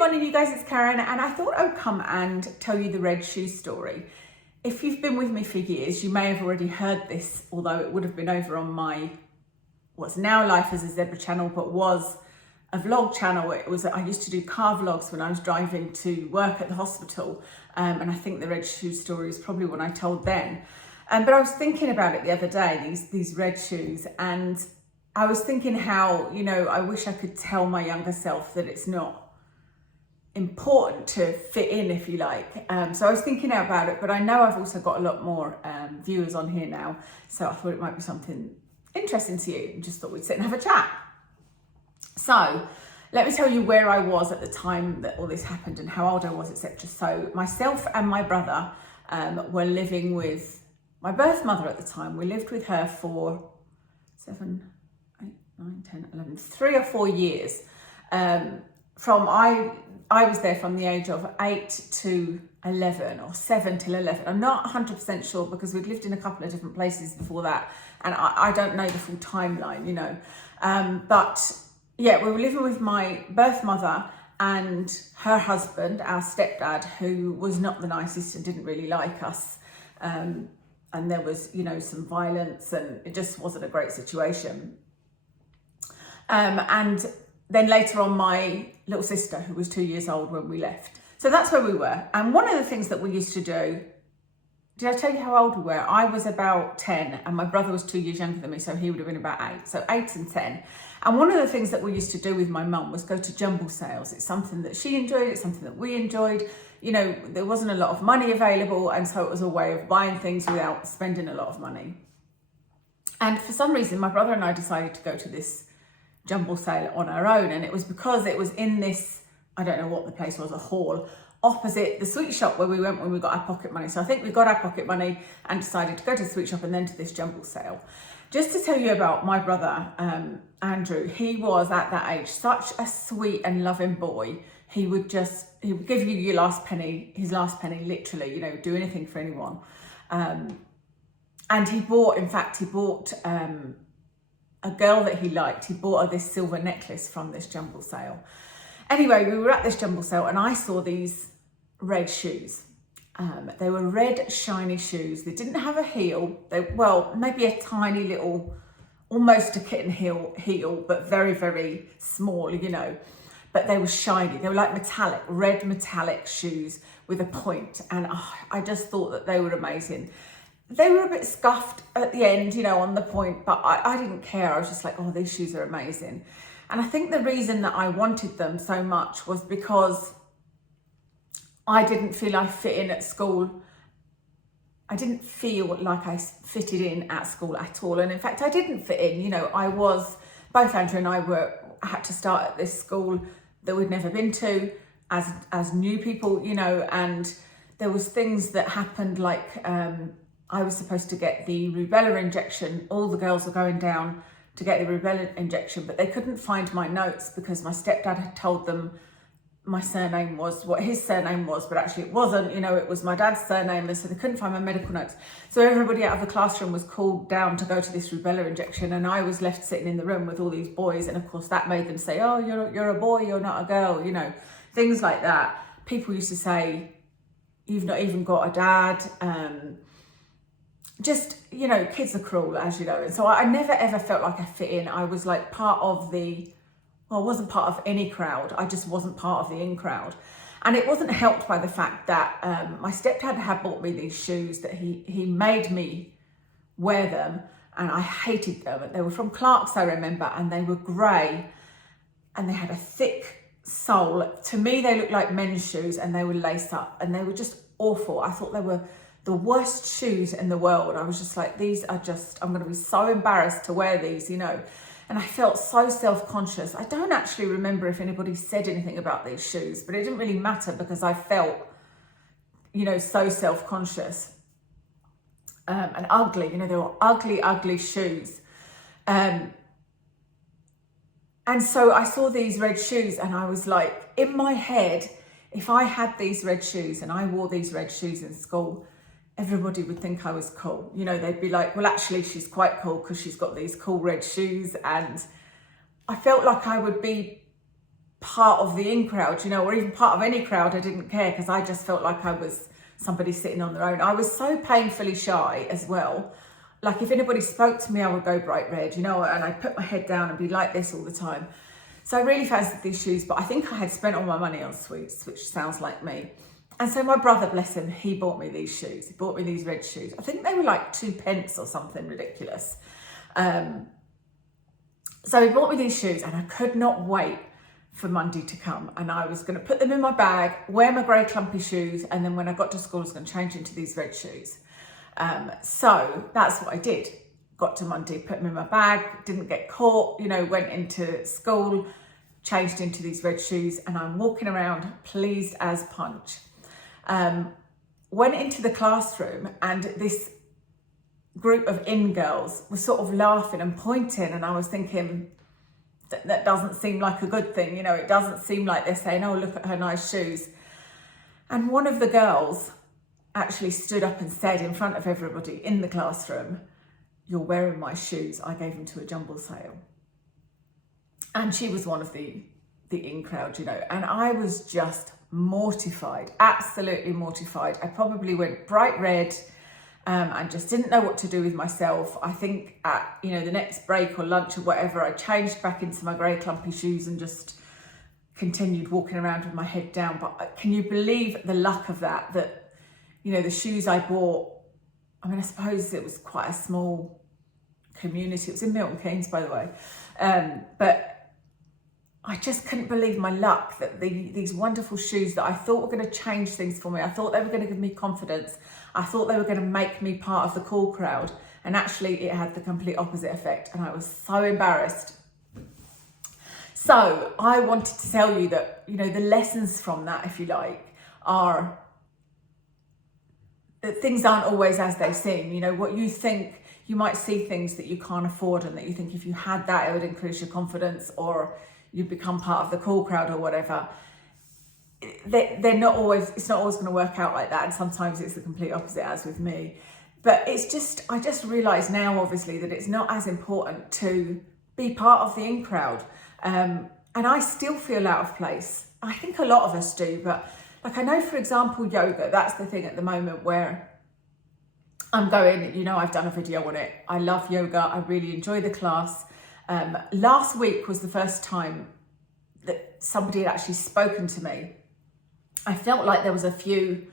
morning, you guys, it's Karen, and I thought I would come and tell you the red shoe story. If you've been with me for years, you may have already heard this, although it would have been over on my, what's now Life as a Zebra channel, but was a vlog channel. I used to do car vlogs when I was driving to work at the hospital, and I think the red shoe story is probably one I told then. But I was thinking about it the other day, these red shoes, and I was thinking how, I wish I could tell my younger self that it's not important to fit in, if you like. So I was thinking about it, but I know I've also got a lot more viewers on here now, so I thought it might be something interesting to you, and just thought we'd sit and have a chat. So let me tell you where I was at the time that all this happened and how old I was, etc. So myself and my brother were living with my birth mother at the time. We lived with her for 7, 8, 9, 10, 11, 3 or 4 years. I was there from the age of 8 to 11 or 7 till 11. I'm not 100% sure because we'd lived in a couple of different places before that, and I don't know the full timeline, but yeah, we were living with my birth mother and her husband, our stepdad, who was not the nicest and didn't really like us. And there was, some violence, and it just wasn't a great situation. And then later on, my little sister, who was 2 years old when we left. So that's where we were. And one of the things that we used to do, did I tell you how old we were? I was about 10 and my brother was 2 years younger than me, so he would have been about 8. So 8 and 10. And one of the things that we used to do with my mum was go to jumble sales. It's something that she enjoyed, it's something that we enjoyed. There wasn't a lot of money available, and so it was a way of buying things without spending a lot of money. And for some reason, my brother and I decided to go to this jumble sale on our own, and it was because it was in this, I don't know what the place was, a hall opposite the sweet shop where we went when we got our pocket money. So I think we got our pocket money and decided to go to the sweet shop and then to this jumble sale. Just to tell you about my brother, Andrew, he was at that age such a sweet and loving boy. He would give you your last penny, his last penny, literally, do anything for anyone. And he bought a girl that he liked. He bought her this silver necklace from this jumble sale. Anyway, we were at this jumble sale and I saw these red shoes. They were red, shiny shoes. They didn't have a heel. Maybe a tiny little, almost a kitten heel, but very, very small, But they were shiny. They were like red metallic shoes with a point. And I just thought that they were amazing. They were a bit scuffed at the end, on the point, but I didn't care. I was just like, oh, these shoes are amazing. And I think the reason that I wanted them so much was because I didn't feel I fit in at school. I didn't feel like I fitted in at school at all. And in fact, I didn't fit in. Both Andrew and I had to start at this school that we'd never been to as new people, and there was things that happened like, I was supposed to get the rubella injection. All the girls were going down to get the rubella injection, but they couldn't find my notes because my stepdad had told them my surname was what his surname was, but actually it wasn't, it was my dad's surname, and so they couldn't find my medical notes. So everybody out of the classroom was called down to go to this rubella injection, and I was left sitting in the room with all these boys, and of course that made them say, oh, you're a boy, you're not a girl, things like that. People used to say, you've not even got a dad. Kids are cruel, as you know. And so I never ever felt like I fit in. I was like part of I wasn't part of any crowd. I just wasn't part of the in crowd. And it wasn't helped by the fact that my stepdad had bought me these shoes that he made me wear them, and I hated them. They were from Clark's, I remember, and they were grey and they had a thick sole. To me, they looked like men's shoes, and they were lace up, and they were just awful. I thought they were the worst shoes in the world. I was just like, I'm going to be so embarrassed to wear these, And I felt so self-conscious. I don't actually remember if anybody said anything about these shoes, but it didn't really matter because I felt, so self-conscious. And ugly, they were ugly, ugly shoes. And so I saw these red shoes and I was like, in my head, if I had these red shoes and I wore these red shoes in school, everybody would think I was cool. They'd be like, well, actually, she's quite cool because she's got these cool red shoes. And I felt like I would be part of the in crowd, you know, or even part of any crowd. I didn't care because I just felt like I was somebody sitting on their own. I was so painfully shy as well. Like if anybody spoke to me, I would go bright red, you know, and I put my head down and be like this all the time. So I really fancied these shoes, but I think I had spent all my money on sweets, which sounds like me. And so my brother, bless him, he bought me these shoes. He bought me these red shoes. I think they were like 2p or something ridiculous. So he bought me these shoes and I could not wait for Monday to come. And I was going to put them in my bag, wear my grey clumpy shoes. And then when I got to school, I was going to change into these red shoes. So that's what I did. Got to Monday, put them in my bag, didn't get caught, you know, went into school, changed into these red shoes, and I'm walking around pleased as punch. Went into the classroom and this group of in girls were sort of laughing and pointing, and I was thinking, that doesn't seem like a good thing, you know, it doesn't seem like they're saying, oh, look at her nice shoes. And one of the girls actually stood up and said in front of everybody in the classroom, you're wearing my shoes, I gave them to a jumble sale. And she was one of the in crowd, you know, and I was just mortified, absolutely mortified. I probably went bright red and just didn't know what to do with myself. I think at, you know, the next break or lunch or whatever, I changed back into my grey clumpy shoes and just continued walking around with my head down. But can you believe the luck of that, you know, the shoes I bought, I mean, I suppose it was quite a small community. It was in Milton Keynes, by the way. But I just couldn't believe my luck that these wonderful shoes that I thought were going to change things for me. I thought they were going to give me confidence. I thought they were going to make me part of the cool crowd. And actually it had the complete opposite effect. And I was so embarrassed. So I wanted to tell you that, you know, the lessons from that, if you like, are that things aren't always as they seem. You know, what you think, you might see things that you can't afford and that you think if you had that, it would increase your confidence or you become part of the cool crowd or whatever. They're not always, it's not always going to work out like that. And sometimes it's the complete opposite, as with me. But it's just, I just realise now, obviously, that it's not as important to be part of the in crowd. And I still feel out of place. I think a lot of us do, but like I know, for example, yoga, that's the thing at the moment where I'm going, you know, I've done a video on it. I love yoga. I really enjoy the class. Last week was the first time that somebody had actually spoken to me. I felt like there was a few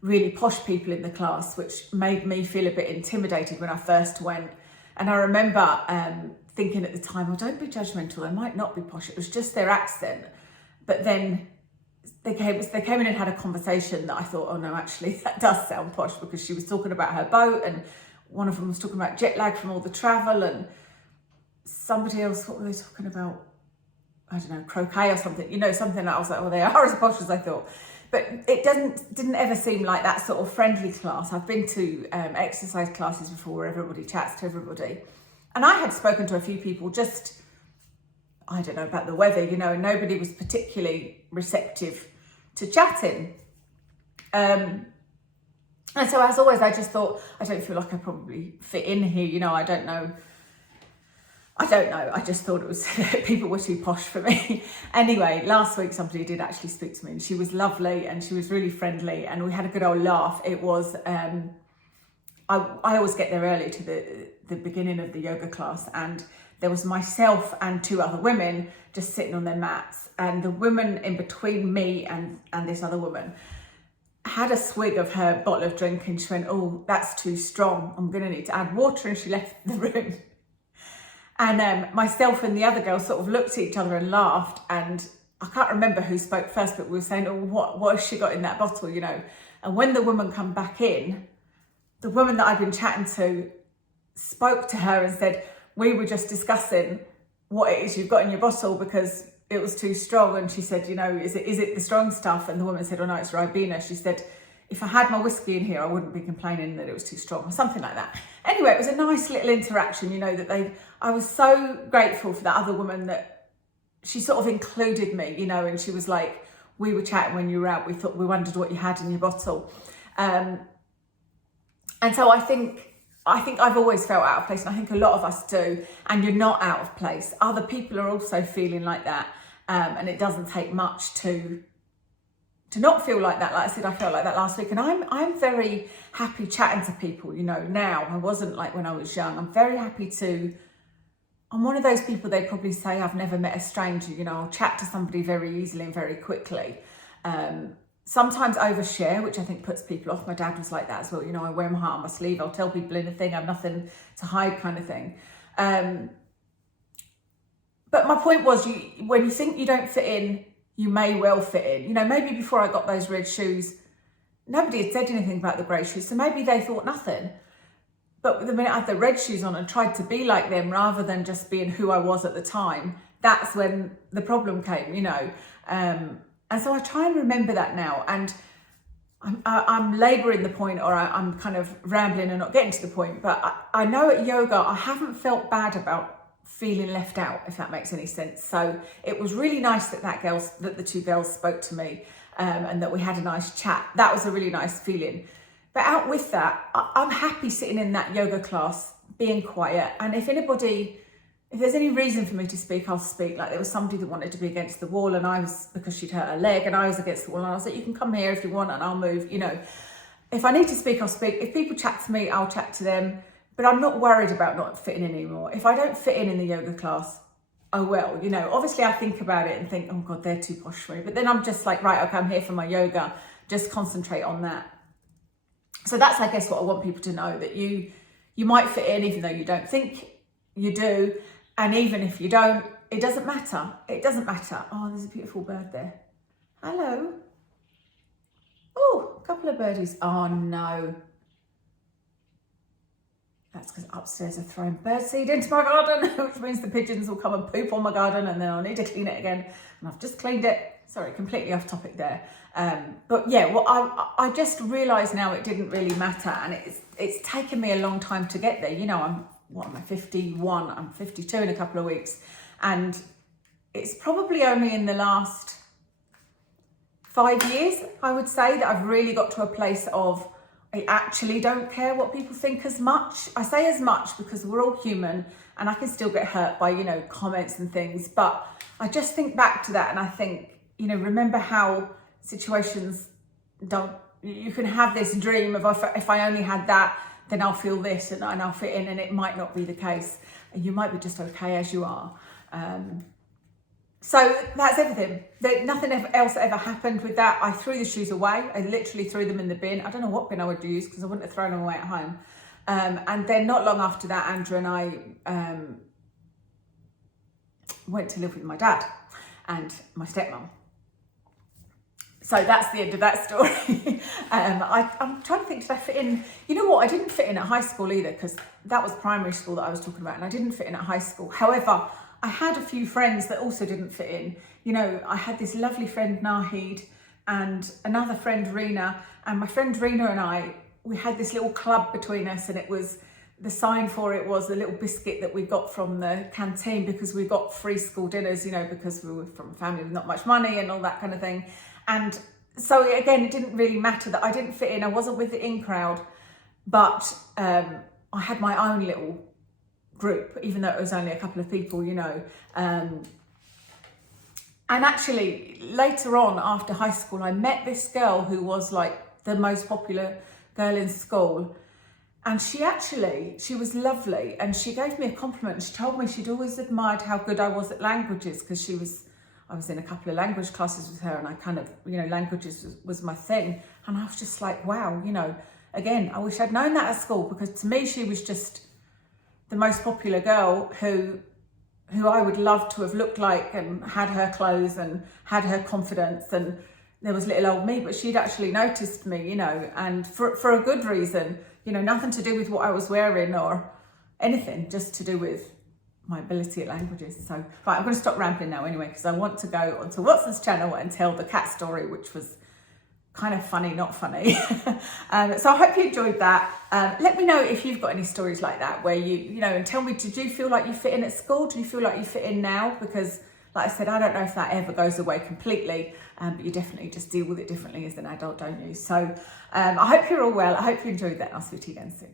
really posh people in the class, which made me feel a bit intimidated when I first went. And I remember thinking at the time, well, don't be judgmental. They might not be posh. It was just their accent. But then they came in and had a conversation that I thought, oh no, actually that does sound posh, because she was talking about her boat and one of them was talking about jet lag from all the travel, and somebody else, what were they talking about? I don't know, croquet or something, you know, something that I was like, oh, they are as posh as I thought. But it didn't ever seem like that sort of friendly class. I've been to exercise classes before where everybody chats to everybody. And I had spoken to a few people just, I don't know, about the weather, you know, and nobody was particularly receptive to chatting. And so as always, I just thought, I don't feel like I probably fit in here, you know, I don't know. I just thought it was, people were too posh for me. Anyway, last week somebody did actually speak to me and she was lovely and she was really friendly and we had a good old laugh. It was, I always get there early to the beginning of the yoga class, and there was myself and two other women just sitting on their mats, and the woman in between me and this other woman had a swig of her bottle of drink and she went, oh, that's too strong. I'm going to need to add water, and she left the room. And myself and the other girl sort of looked at each other and laughed, and I can't remember who spoke first, but we were saying, oh, what has she got in that bottle, you know? And when the woman come back in, the woman that I'd been chatting to spoke to her and said, we were just discussing what it is you've got in your bottle because it was too strong. And she said, you know, is it the strong stuff? And the woman said, oh no, it's Ribena. She said, if I had my whiskey in here, I wouldn't be complaining that it was too strong, or something like that. Anyway, it was a nice little interaction, you know, that I was so grateful for that other woman that she sort of included me, you know, and she was like, we were chatting when you were out, we wondered what you had in your bottle. And so I think I've always felt out of place, and I think a lot of us do, and you're not out of place. Other people are also feeling like that. And it doesn't take much to not feel like that. Like I said, I felt like that last week, and I'm very happy chatting to people, you know, now. I wasn't like when I was young. I'm very happy I'm one of those people, they'd probably say I've never met a stranger, you know, I'll chat to somebody very easily and very quickly. Sometimes overshare, which I think puts people off. My dad was like that as well, you know, I wear my heart on my sleeve, I'll tell people anything, I've nothing to hide kind of thing. But my point was, when you think you don't fit in, you may well fit in. You know, maybe before I got those red shoes, nobody had said anything about the grey shoes, so maybe they thought nothing. But the minute I had the red shoes on and tried to be like them rather than just being who I was at the time, that's when the problem came, you know. And so I try and remember that now. And I'm labouring the point, or I'm kind of rambling and not getting to the point. But I know at yoga, I haven't felt bad about feeling left out, if that makes any sense. So it was really nice that the two girls spoke to me, and that we had a nice chat. That was a really nice feeling. But out with that, I'm happy sitting in that yoga class, being quiet. And if there's any reason for me to speak, I'll speak. Like there was somebody that wanted to be against the wall, and because she'd hurt her leg, and I was against the wall, and I was like, you can come here if you want, and I'll move, you know. If I need to speak, I'll speak. If people chat to me, I'll chat to them. But I'm not worried about not fitting in anymore. If I don't fit in the yoga class, oh well, you know. Obviously I think about it and think, oh God, they're too posh for me. But then I'm just like, right, okay, I'm here for my yoga. Just concentrate on that. So that's, I guess, what I want people to know, that you might fit in even though you don't think you do. And even if you don't, it doesn't matter. It doesn't matter. Oh, there's a beautiful bird there. Hello. Oh, a couple of birdies. Oh no. That's because upstairs are throwing birdseed into my garden, which means the pigeons will come and poop on my garden, and then I'll need to clean it again. And I've just cleaned it. Sorry, completely off topic there. But yeah, well, I just realised now it didn't really matter, and it's taken me a long time to get there. You know, am I 51? I'm 52 in a couple of weeks, and it's probably only in the last 5 years, I would say, that I've really got to a place of I actually don't care what people think as much. I say as much because we're all human, and I can still get hurt by, you know, comments and things. But I just think back to that, and I think, you know, remember how situations you can have this dream of if I only had that, then I'll feel this and I'll fit in, and it might not be the case. And you might be just okay as you are. So that's everything. Nothing else ever happened with that. I threw the shoes away. I literally threw them in the bin. I don't know what bin I would use because I wouldn't have thrown them away at home. And then not long after that, Andrew and I went to live with my dad and my stepmom. So that's the end of that story. I'm trying to think, did I fit in? You know what? I didn't fit in at high school either, because that was primary school that I was talking about, and I didn't fit in at high school. However, I had a few friends that also didn't fit in. You know, I had this lovely friend, Nahid, and another friend, Rena. And my friend Rena and we had this little club between us, and it was, the sign for it was a little biscuit that we got from the canteen because we got free school dinners, you know, because we were from a family with not much money and all that kind of thing. And so again, it didn't really matter that I didn't fit in. I wasn't with the in crowd, but I had my own little group, even though it was only a couple of people, you know. And actually, later on, after high school, I met this girl who was like the most popular girl in school. And she was lovely. And she gave me a compliment. She told me she'd always admired how good I was at languages, because I was in a couple of language classes with her, and I kind of, you know, languages was my thing. And I was just like, wow, you know, again, I wish I'd known that at school, because to me, she was just the most popular girl who I would love to have looked like and had her clothes and had her confidence, and there was little old me, but she'd actually noticed me, you know, and for a good reason, you know, nothing to do with what I was wearing or anything, just to do with my ability at languages. So, right, I'm going to stop rambling now anyway, because I want to go onto Watson's channel and tell the cat story, which was kind of funny, not funny. So I hope you enjoyed that. Let me know if you've got any stories like that where you know, and tell me, did you feel like you fit in at school? Do you feel like you fit in now? Because like I said, I don't know if that ever goes away completely, but you definitely just deal with it differently as an adult, don't you? So I hope you're all well. I hope you enjoyed that, and I'll speak to you again soon.